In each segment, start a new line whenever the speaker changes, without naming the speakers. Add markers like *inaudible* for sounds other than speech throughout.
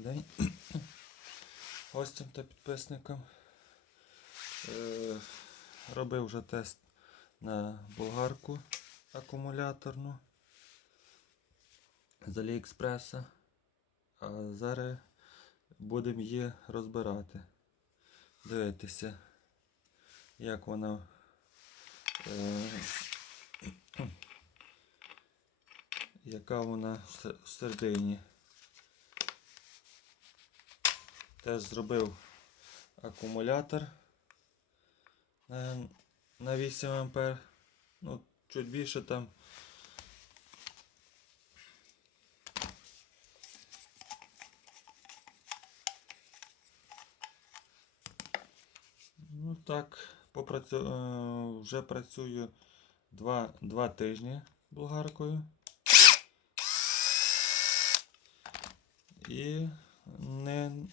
Добрий день гостям та підписникам. Е, робив вже тест на болгарку акумуляторну з Аліекспреса. А зараз будемо її розбирати. Дивитися, як вона е, *clears throat* яка вона в середині. Теж зробив акумулятор на, на 8 ампер. Ну, чуть більше там. Ну так, попрацю... е, вже працюю два, два тижні болгаркою. І не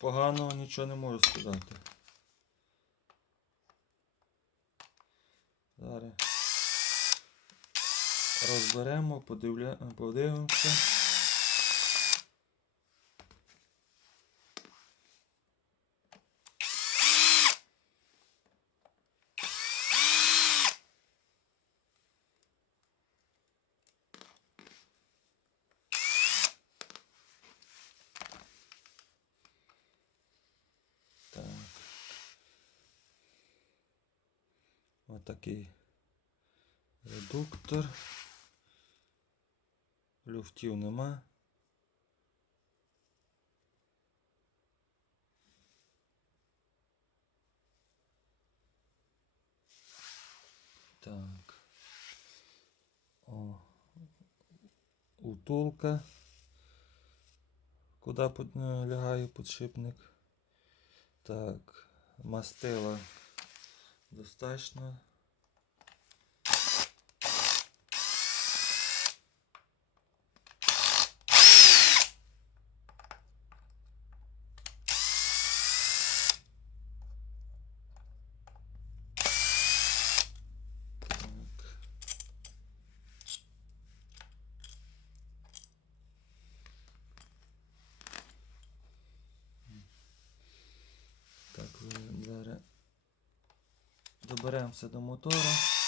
поганого нічого не можу сказати. Зараз розберемо, подивля... подивимося. Отакий редуктор. Люфтів нема. Так. О. Утулка. Куди под- е, лягає підшипник. Так, мастила достатньо. Так. Так, ви зараз доберемося до мотора.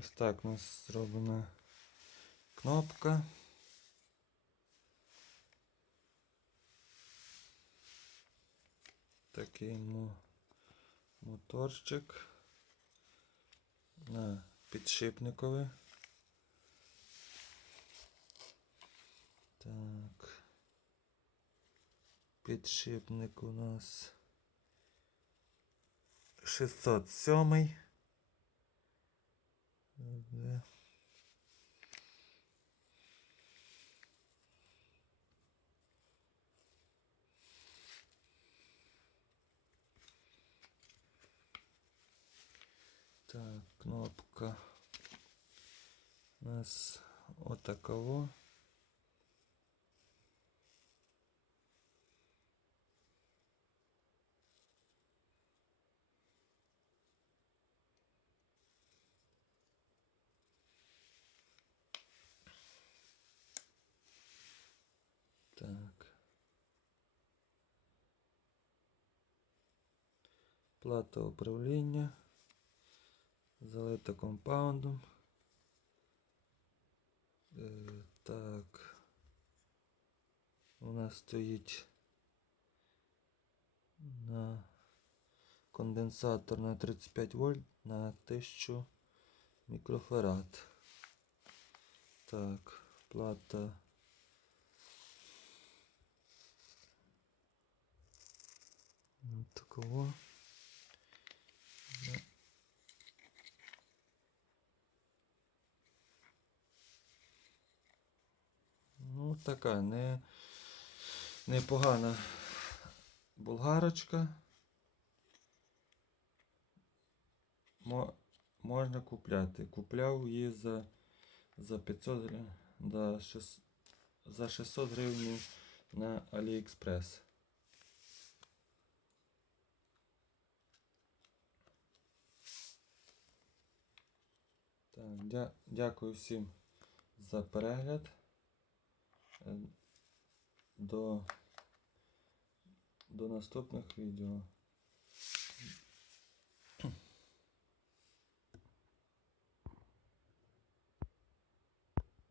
Ось так у нас зроблена кнопка. Такий моторчик на підшипниковий. Так. Підшипник у нас 607. Де? Так, кнопка у нас отаково. Так. Плата управління. Залита компаундом. Е, так. нас стоїть на конденсатор на 35 вольт на 1000 мікрофарад. Так, плата. Такого. Ну, така не, непогана болгарочка. Мо, можна купляти. Купляв її за, за 500 гривень, за, 6, за 600 гривень на AliExpress. Так, дя, дякую всім за перегляд. Е, До, до наступних відео.